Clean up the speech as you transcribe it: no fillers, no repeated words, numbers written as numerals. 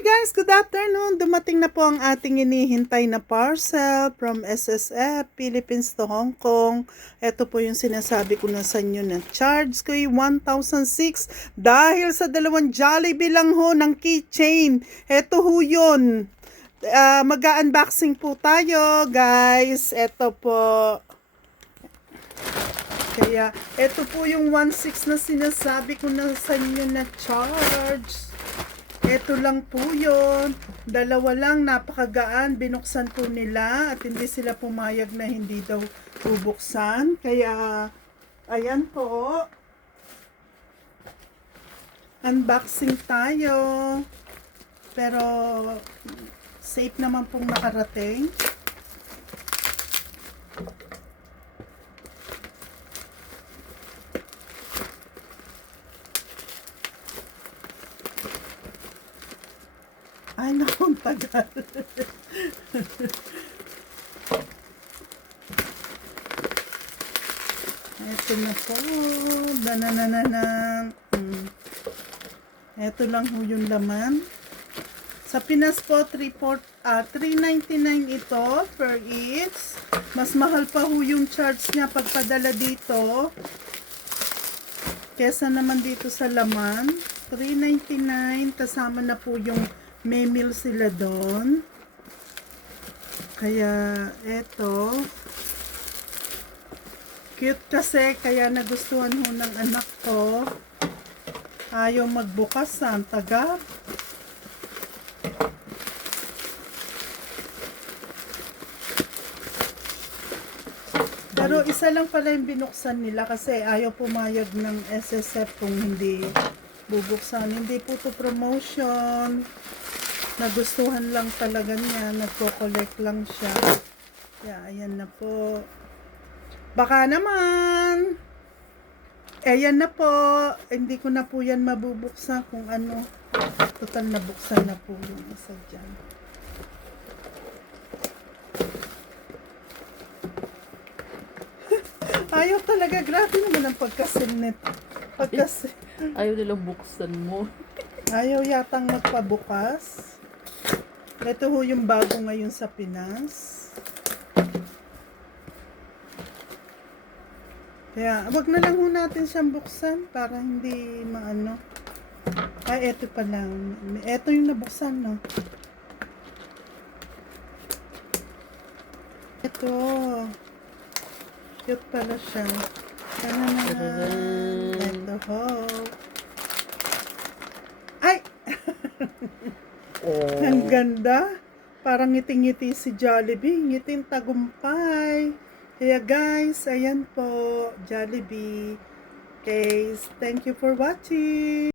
Guys, good afternoon. Dumating na po ang ating inihintay na parcel from SSF, Philippines to Hong Kong. Ito po yung sinasabi ko na sa inyo na charge ko yung 1,006 dahil sa dalawang Jollibee lang ho ng keychain. Ito ho yun. Mag-unboxing po tayo, guys. Ito po. Kaya, ito po yung 1,600 na sinasabi ko na sa inyo na charge. Ito lang po yun. Dalawa lang, napakagaan. Binuksan po nila at hindi sila pumayag na hindi daw bubuksan. Kaya, ayan po. Unboxing tayo. Pero, safe naman pong nakarating. Ay, naku, tagal. Ito na po. Dananananan. Ito lang ho yung laman. Sa Pinas po, 399 ito per each. Mas mahal pa ho yung charge niya pagpadala dito. Kesa naman dito sa laman. 399 kasama na po yung may meal sila doon. Kaya eto cute kasi, kaya nagustuhan ho ng anak ko. Ayaw magbukas, ang taga. Pero isa lang pala yung binuksan nila kasi ayaw pumayag ng SSF kung hindi bubuksan. Hindi po to promotion. Nagustuhan lang talaga niya. Nagko-collect lang siya. Kaya, ayan na po. Baka naman. Ayan na po. Hindi ko na po yan mabubuksan kung ano. Total nabuksan na po yung isa dyan. Ayaw talaga. Grabe naman ang pagkasinit. Ayaw nilang buksan mo. Ayaw yatang magpabukas. Ito ho yung bago ngayon sa Pinas. Kaya, wag na lang ho natin siyang buksan para hindi maano. Ay, eto pa lang. Eto yung nabuksan, no? Ito. Cute pala siya. Ito ho. Ay! Oh. Ang ganda. Parang ngiting-ngiti si Jollibee. Ngiting tagumpay. Kaya guys, ayan po. Jollibee. Okay, thank you for watching.